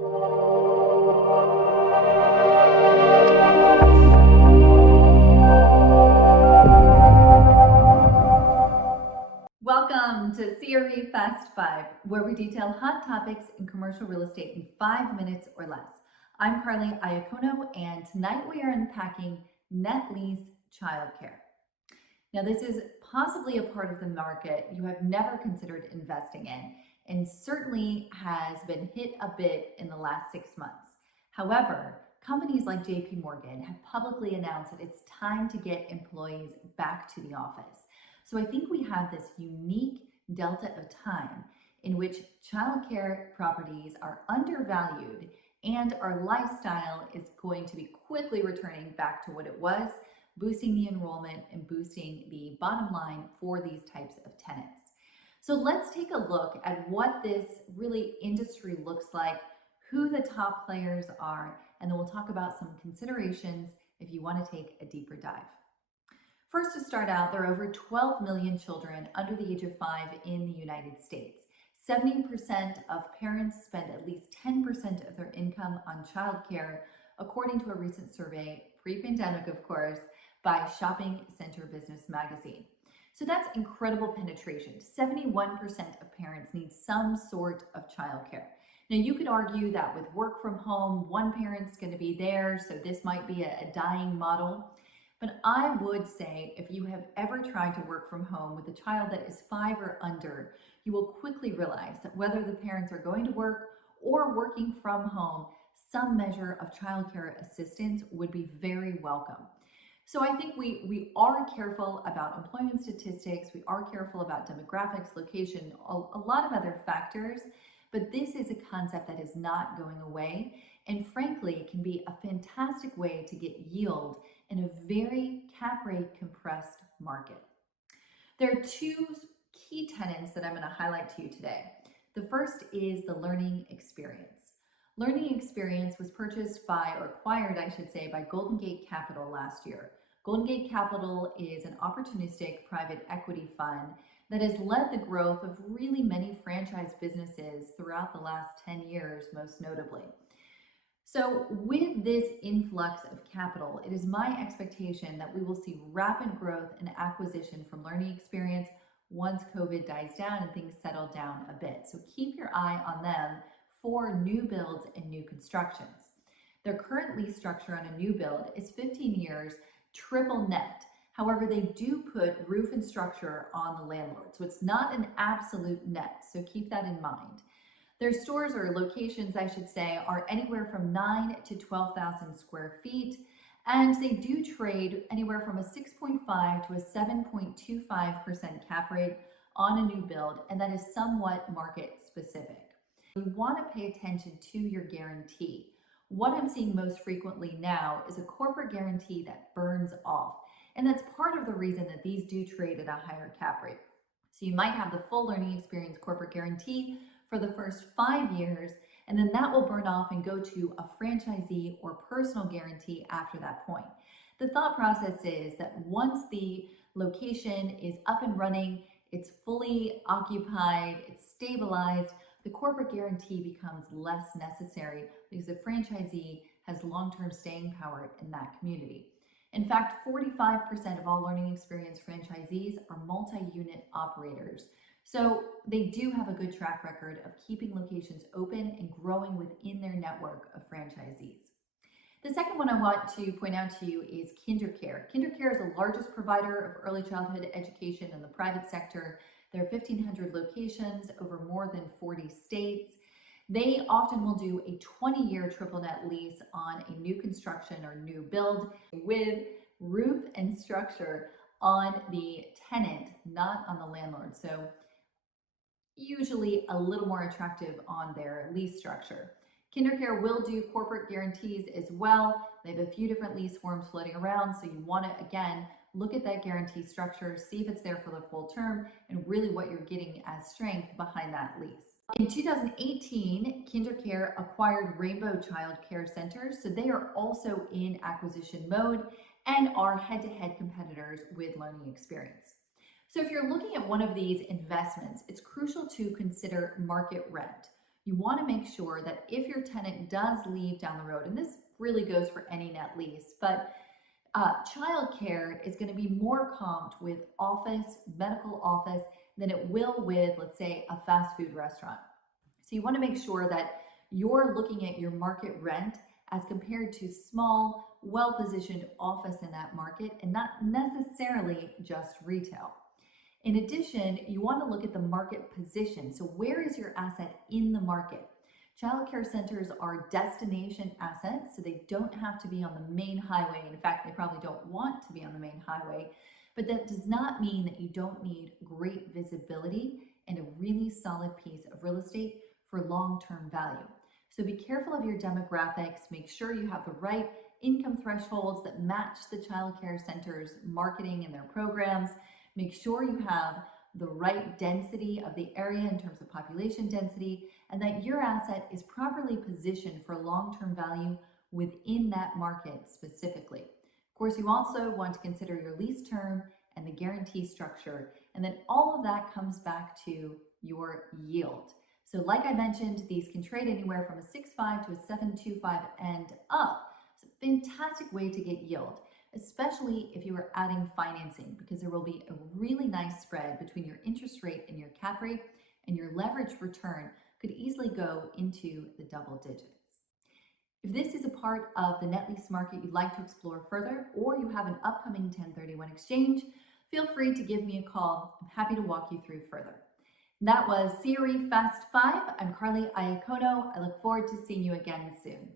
Welcome to CRE Fast 5, where we detail hot topics in commercial real estate in 5 minutes or less. I'm Carly Iacono, and tonight we are unpacking net lease childcare. Now, this is possibly a part of the market you have never considered investing in, and certainly has been hit a bit in the last 6 months. However, companies like JP Morgan have publicly announced that it's time to get employees back to the office. So I think we have this unique delta of time in which childcare properties are undervalued and our lifestyle is going to be quickly returning back to what it was, boosting the enrollment and boosting the bottom line for these types of tenants. So let's take a look at what this really industry looks like, who the top players are, and then we'll talk about some considerations if you want to take a deeper dive. First, to start out, there are over 12 million children under the age of 5 in the United States. 70% of parents spend at least 10% of their income on childcare, according to a recent survey, pre-pandemic of course, by Shopping Center Business Magazine. So that's incredible penetration. 71% of parents need some sort of childcare. Now, you could argue that with work from home, one parent's going to be there, so this might be a dying model. But I would say if you have ever tried to work from home with a child that is 5 or under, you will quickly realize that whether the parents are going to work or working from home, some measure of childcare assistance would be very welcome. So I think we are careful about employment statistics, we are careful about demographics, location, a lot of other factors, but this is a concept that is not going away, and frankly can be a fantastic way to get yield in a very cap rate compressed market. There are 2 key tenets that I'm going to highlight to you today. The first is the learning experience. Learning experience was purchased by, or acquired I should say, by Golden Gate Capital last year. Golden Gate Capital is an opportunistic private equity fund that has led the growth of really many franchise businesses throughout the last 10 years, most notably. So with this influx of capital, it is my expectation that we will see rapid growth and acquisition from learning experience once COVID dies down and things settle down a bit. So keep your eye on them for new builds and new constructions. Their current lease structure on a new build is 15 years, triple net. However, they do put roof and structure on the landlord. So it's not an absolute net. So keep that in mind. Their stores, or locations I should say, are anywhere from 9 to 12,000 square feet, and they do trade anywhere from a 6.5 to a 7.25% cap rate on a new build, and that is somewhat market specific. You want to pay attention to your guarantee. What I'm seeing most frequently now is a corporate guarantee that burns off, and that's part of the reason that these do trade at a higher cap rate. So you might have the full learning experience corporate guarantee for the first 5 years, and then that will burn off and go to a franchisee or personal guarantee after that point. The thought process is that once the location is up and running, it's fully occupied, it's stabilized, the corporate guarantee becomes less necessary because the franchisee has long-term staying power in that community. In fact, 45% of all learning experience franchisees are multi-unit operators. So they do have a good track record of keeping locations open and growing within their network of franchisees. The second one I want to point out to you is KinderCare. KinderCare is the largest provider of early childhood education in the private sector. There are 1,500 locations over more than 40 states. They often will do a 20-year triple net lease on a new construction or new build with roof and structure on the tenant, not on the landlord. So usually a little more attractive on their lease structure. KinderCare will do corporate guarantees as well. They have a few different lease forms floating around, so you want to, again, look at that guarantee structure, see if it's there for the full term, and really what you're getting as strength behind that lease. In 2018, KinderCare acquired Rainbow Child Care Centers, so they are also in acquisition mode and are head-to-head competitors with Learning Experience. So if you're looking at one of these investments, it's crucial to consider market rent. you want to make sure that if your tenant does leave down the road, and this really goes for any net lease, but childcare is going to be more comped with office, medical office, than it will with, let's say, a fast food restaurant. So you want to make sure that you're looking at your market rent as compared to small, well-positioned office in that market and not necessarily just retail. In addition, you want to look at the market position. So where is your asset in the market? Childcare centers are destination assets, so they don't have to be on the main highway. In fact, they probably don't want to be on the main highway, but that does not mean that you don't need great visibility and a really solid piece of real estate for long-term value. So be careful of your demographics, make sure you have the right income thresholds that match the childcare center's marketing and their programs. Make sure you have the right density of the area in terms of population density, and that your asset is properly positioned for long-term value within that market specifically. Of course, you also want to consider your lease term and the guarantee structure, and then all of that comes back to your yield. So like I mentioned, these can trade anywhere from a 6.5 to a 7.25 and up. It's a fantastic way to get yield, especially if you are adding financing, because there will be a really nice spread between your interest rate and your cap rate, and your leverage return could easily go into the double digits. If this is a part of the net lease market you'd like to explore further, or you have an upcoming 1031 exchange, feel free to give me a call. I'm happy to walk you through further. That was CRE Fast 5. I'm Carly Iacono. I look forward to seeing you again soon.